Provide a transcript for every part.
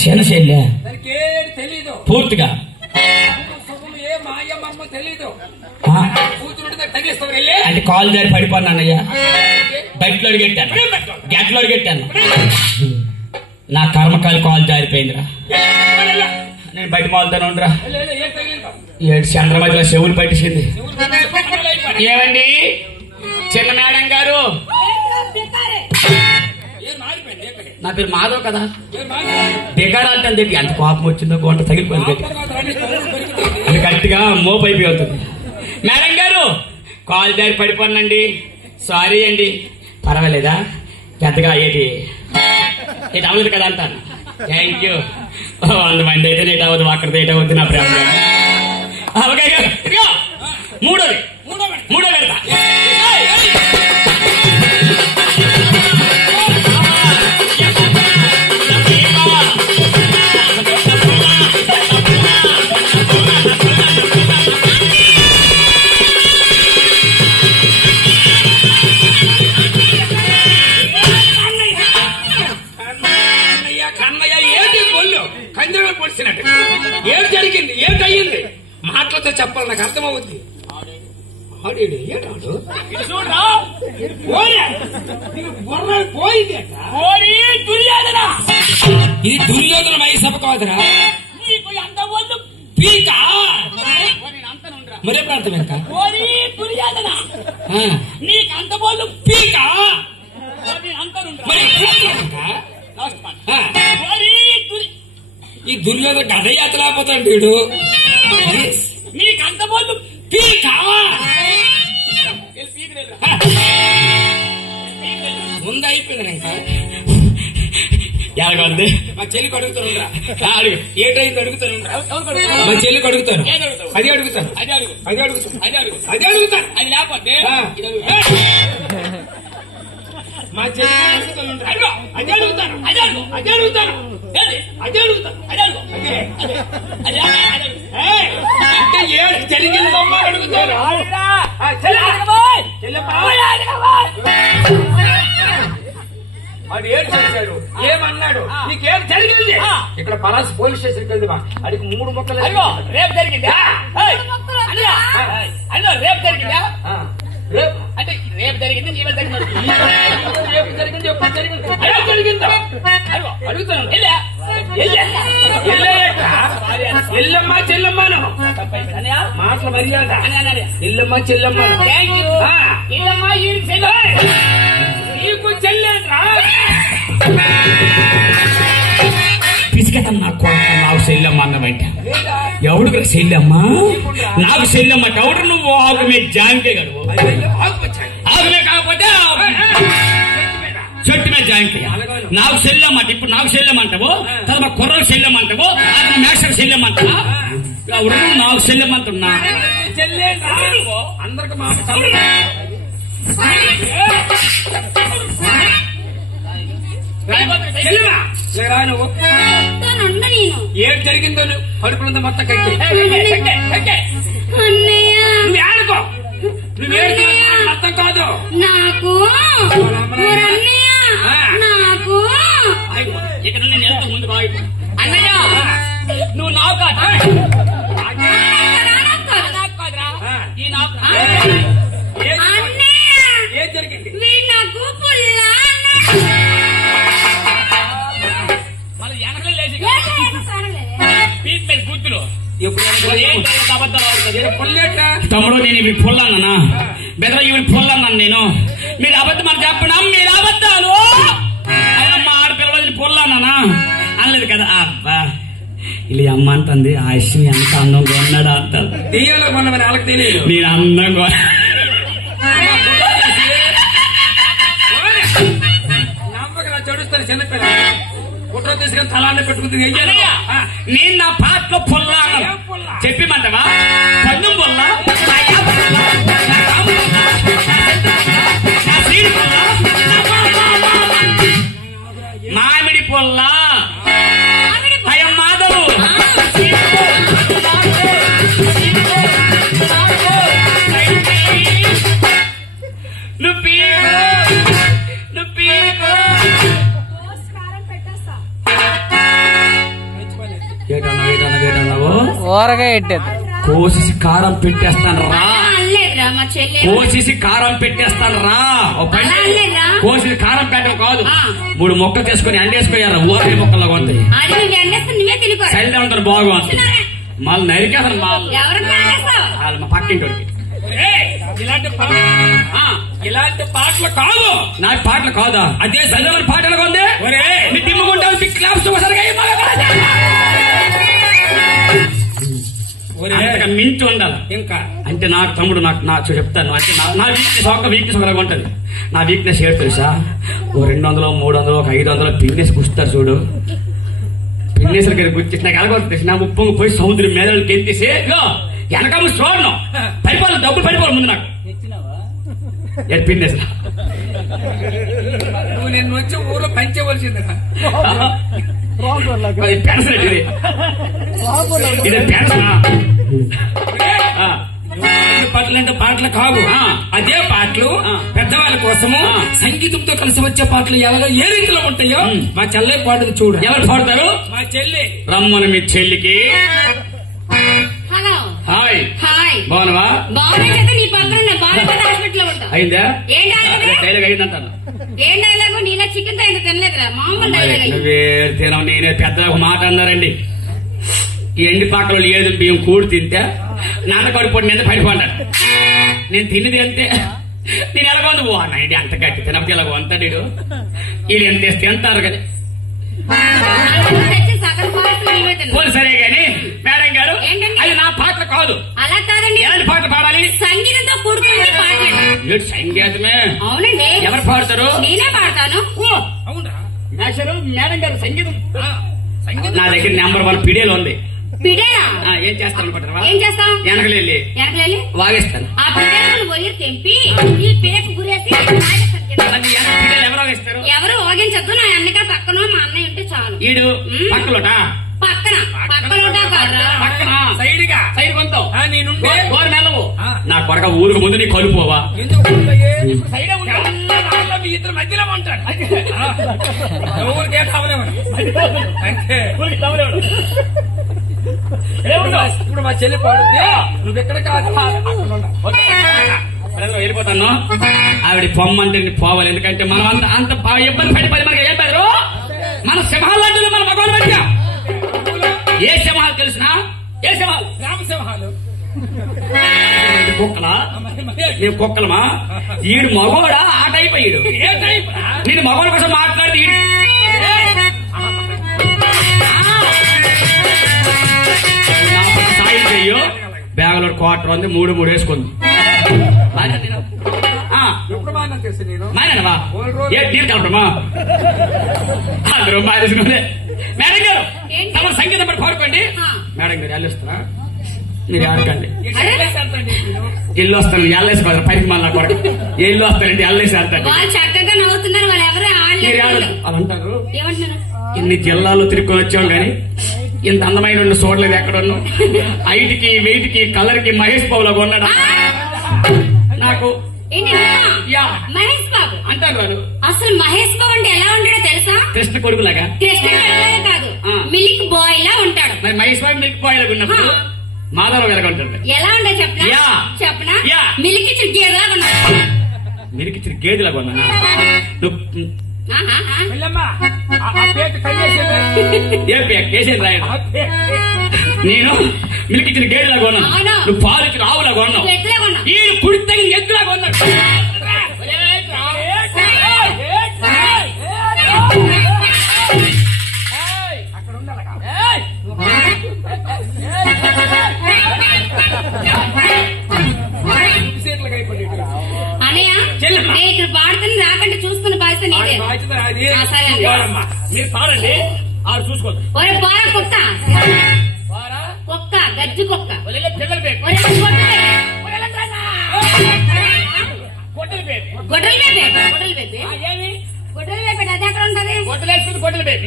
చిన్న చెల్లె తెలీదు పూర్తిగా ఏ మాయ మర్మం తెలీదు. అంటే కాలు జారి పడిపోన్నానయ్యా. బయటలో అడిగెట్టాను, గెట్లో అడిగెట్టాను. నా కర్మకాయలు కాలు జారిపోయిందిరా. నేను బయట మాలుతాను ఉండరా. ఏడు చంద్రమతిలో చెవులు పట్టించింది. ఏమండి చిన్న మేడం గారు, నా పేరు మాధవ్ కదా. దిగారా అంటే ఎంత కోపం వచ్చిందో గొంట తగిలిపోయింది. అది గట్టిగా మోపు అయిపోయి అవుతుంది. మేడం గారు కాలు జారి పడిపోనండి, సారీ అండి. పర్వాలేదా? పెద్దగా ఏది అవ్వదు కదా అంటాను. Thank you. 100 మంది అయితే లేట్ అవ్వదు, అక్కడితో ఏట్ అవ్వద్దు నా ప్రేమ. మూడోది పెడతా. ఏం జరిగింది, ఏంటయ్యింది? మాటలతో చెప్పాలి, నాకు అర్థమవుద్ది. ఇది దుర్యోధన వయసభ కాదురా. పీక మరే ప్రాంతం ఎంత నీకు అంత బోళ్ళు పీక ఈ దుర్యోధన గదయాత్ర లేకపోతాడు వీడు. నీకు అంత బోళ్ళు పీక ముందు అయిపోయింది. ఇంకా ఎలాగొంది? మా చెల్లికి అడుగుతాను. ఏటైంది అడుగుతాను. మా చెల్లికి అడుగుతాను. అది అడుగుతాను. అది లేకపోతే మా చెల్లి అదే అడుగుతాను. అంటే ఏడు జరిగిందమ్మా అడుగుతాను. అది ఏడు చేశాడు, ఏమన్నాడు, నీకేం జరిగింది? ఇక్కడ పలాస్ పోలీస్ స్టేషన్కి వెళ్దామా? అడిగి 3 మొక్కలు. రేపు జరిగిందా? రేపు జరిగిందా? రేపు అంటే రేపు జరిగింది, రేపు జరిగింది, ఎప్పుడు జరిగిందా అడుగుతాను. ఎల్లమ్మ చెల్లమ్మను మాటల మర్యాద. ఎల్లమ్మ చెల్లమ్మను నీకు చెల్లేట్రా పిసికటం. నాకు చెల్లెమ్మ అన్నమాట. ఎవడు చెల్లెమ్మ? నాకు చెల్లెమ్మ ఎవడు? నువ్వు ఆగుమే జాంకే కదా. ఆగుమే కాకపోతే చెట్టు మీద జాంకే. నాకు చెల్లెమ్మంట. ఇప్పుడు నాకు చెల్లెమ్మంటావు, తర్వాత కుర్రకు చెల్లెమ్మంటావు, అతను మేషకు చెల్లెమ్మంటావా? ఎవడు నాకు చెల్లెమ్మంటున్నా? అందరికి మాట ఏం జరిగిందో పడుకున్నంత మొత్తం కట్టి నువ్వేడుకో. నువ్వేడుకో అర్థం కాదు నాకు. ఇక్కడ నేను ఎంత ముందు బాగు అన్నయ్య, నువ్వు నాకు కాదురా. ఈ నాకు ఏం జరిగింది? మళ్ళీ వెనకలే లేచి పీట్ మీద బుద్ధులు. తమ్ముడు నేను ఇవి పొల్లన్నా బెదర ఇవి పొల్లన్నాను నేను. మీరు అబద్ధం అని చెప్పడం, మీరు అబద్ధాలు. మా ఆడపిల్లలు పొల్లన్నా అనలేదు కదా. అబ్బా ఇలా అమ్మ అంటుంది, ఆ ఇష్టం ఎంత అందంగా ఉన్నాడా అంటారు. వాళ్ళకి తెలియదు నేను అందంగా చడుస్తాను. చిన్నపిల్ల కుట్ర తీసుకొని తలాన్ని పెట్టుకుంది. నేను నా పాటలో పొల్ల చెప్పిమంటవా? పన్ను పొల్ల, మామిడి పొల్ల, అయ్య మాధవు ఊరగాయ ఎట్టేది కోసేసి కారం పెట్టేస్తాను రా. అనలేదురా మా చెల్లి. కోసేసి కారం పెట్టేస్తాను రా. అలా అనలేదురా. కోసేసి కారం పెట్టడం కాదు, ఆ. 3 మొక్కలు తీసుకొని అండేసుకోయారు. ఊరగాయ మొక్కలాగా ఉంటాయి. అది నువ్వు ఎండేస్తే నువ్వే తినుకో. సైడ్ ఉంటారు బాగుంటుంది. మళ్ళీ నరికేస్తాను ఎవరికి నరికేస్తావు? మా పక్కింటి ఇలాంటి పాటలు కాదు. నాకు పాటలు కాదా? అదే సైలవర్ పాటలు ఉంది. దిమ్ముకుంటావు మించి ఉండాలి. ఇంకా అంటే నాకు తమ్ముడు నాకు చెప్తాను. అంటే నా వీక్నెస్ ఒకలాగా ఉంటది. నా వీక్నెస్ ఏంటి తెలుసా? 200, 300, 500 పిన్నేసి కూర్చుతారు చూడు. పిన్నేసరి గారి గుర్తి నాకు ఎలాగొస్తుంది. నా ముప్పంగా పోయి సముద్రం మీద గెంతేసి వెనక చూడను పడిపోవాలి, డబ్బులు పడిపోవాలి ముందు నాకు. పిన్నేసి నువ్వు నేను వచ్చి ఊర్లో పంచవలసింది. పెన్షన్ ఇది పెన్షన్. పాటలు అంటే పాటలు కావు. అదే పాటలు పెద్దవాళ్ళ కోసము సంగీతంతో కలిసి వచ్చే పాటలు ఎలాగో ఏ రీతిలో ఉంటాయో మా చెల్లె పాటలు చూడు. ఎవరు పాడతారు? మా చెల్లి. రమ్మని మీ చెల్లికి. Hello hi. హాయ్. బాగున్నావా? బాగున్నా. నీ పక్కన బాగుంటుంది హాస్పిటల్ ఉంటా. అయిందా? ఏం డైలాగ్? డైలాగ్ అయిందంటాను. ఏం డైలాగు? నీలా చికెన్ తో ఎందుకు తినలేదురా? మామూలు డైలాగ్. నువ్వే తినవు. నేనే పెద్ద ఒక మాట అన్నారండి. ఎండి పాకలు ఏడు బియ్యం కూడి తింటే నాన్న కడుపు మీద పడిపోన్నాడు. నేను తిన్నది అంతే. నేను ఎలాగోంది ఓ నైడి అంత గట్టి తినప్పుడు ఎలాగో అంతా నీడు వీళ్ళు ఎంత వేస్తే అంటారు కదా. సరే గాని మేడం గారు, అది నా పాటలు కాదు. అలా కాదండి. ఎలాంటి పాటలు పాడాలి? సంగీతంతో కూడుకునే పాటలు. సంగీతమే. అవునండి. ఎవరు పాడతారు? నేనే పాడతాను. అవునా మేడం గారు? సంగీతం నా దగ్గర నెంబర్ 1 పిడియలో ఉంది. పిడేనా? ఏం చేస్తాను అనుకుంటారా? ఏం చేస్తా? వెనకలెళ్ళి వాగేస్తాను. ఆ పిడేలు వైర్ తెంపి ఈ పేకు గురేసి ఎవరో వేస్తారు? ఎవరు ఓగించద్దు. నా అన్నక పక్కన మా అన్నయ్య ఉంటే చాలు. ఈడు పక్కలోట పక్కన పక్కలోట కాదురా, పక్కన సైడ్ గా సైడ్ కొంటావు. నేను నెలవు నా కొడక ఊరికి ముందు నీ కలుపోవా? సైడ్ మీ ఇద్దరు మధ్యలో ఉంటాడు. ఊరికే ఇప్పుడు మా చెల్లి పాడుద్ది. నువ్వు ఎక్కడ కాదు వెళ్ళిపోతాను. ఆవిడ పొమ్మంటే పోవాలి. ఎందుకంటే మనం అంత ఇబ్బంది పడి మనకి ఏం పేరు? మన సింహాలు అంటే మన మగవాళ్ళు పడిగా. ఏ సింహాలు తెలిసినా? ఏ సింహాలు? రామసింహాలు. కుక్కలా? మేము కుక్కలమా? ఈడు మగోడా? ఆ టైప్ ఈడు. ఏ టైప్? నేను మగోళ్ళ కోసం మాట్లాడి సాయం చెయ్యు. బెంగళూరు క్వార్టర్ ఉంది, 3 వేసుకుంది. మానేనవా? నేను కలపడమా? అందరూ మారేసుకుందే. మేడం గారు తమ సంగీతం పడి పాడుకోండి. మేడం గారు వెళ్ళొస్తారా? మీరు ఆడకండి. ఇల్లు వస్తాను ఎల్లేసిపోతారు. పైకి మళ్ళీ కొరకు ఇల్లు వస్తానండి ఎల్లేసి ఆడతాను. చక్కగా నవ్వుతున్నారు. వాళ్ళు ఎవరు అలా అంటారు. ఏమంటున్నారు? ఇన్ని జిల్లాలో తిరుక్కొని వచ్చాం గాని ఇంత అందమైన చూడలేదు ఎక్కడ ఉన్నాం. హైట్కి వెయిట్కి కలర్కి మహేష్ బాబు లాగా ఉన్నాడు నాకు. మహేష్ బాబు అంటారు వాళ్ళు. అసలు మహేష్ బాబు అంటే ఎలా ఉంటాడో తెలుసా? కృష్ణ కొడుకు లాగా. కృష్ణ కొడుకు కాదు, మిల్క్ బాయ్ లా ఉంటాడు. మరి మహేష్ బాబు మిల్క్ బాయ్ లాగా ఉన్నప్పుడు మాధవ్ ఎలాగ ఉంటుంది? ఎలా ఉంటాడు చెప్పనా? చెప్పనా? మిల్క్ ఇచ్చిన గేదెలాగా ఉన్నాడు. మిల్క్ ఇచ్చిన గేదెలాగా ఉన్నా? నేను మిల్క్ ఇచ్చిన గేదెలాగా ఉన్నాను. నువ్వు పాలు ఇచ్చిన ఆవులాగా ఉన్నావు. ఈ కుడితే ఎద్దులాగా ఉన్నాడు. అక్కడ ఉండాలి. అనయ్య నేను ఇక్కడ పాడుతుని రాకంటే చూసుకుని బాధ్యత నీదే. మీరు పాడండి, ఆడు చూసుకోండి. ఒరే పోరా కుక్క, కుక్క గజ్జి కుక్క, పిల్లలు గొడ్డలు బేబే, గొడ్డలు బేబే అది ఎక్కడ ఉంటది? గొడ్డలు బేబే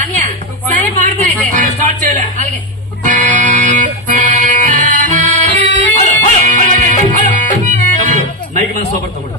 అనయ్య సరే పాడుతానంటే స్టార్ట్ చేయలే. అలాగే మైక్ మన సూపర్ తమ్ముడు.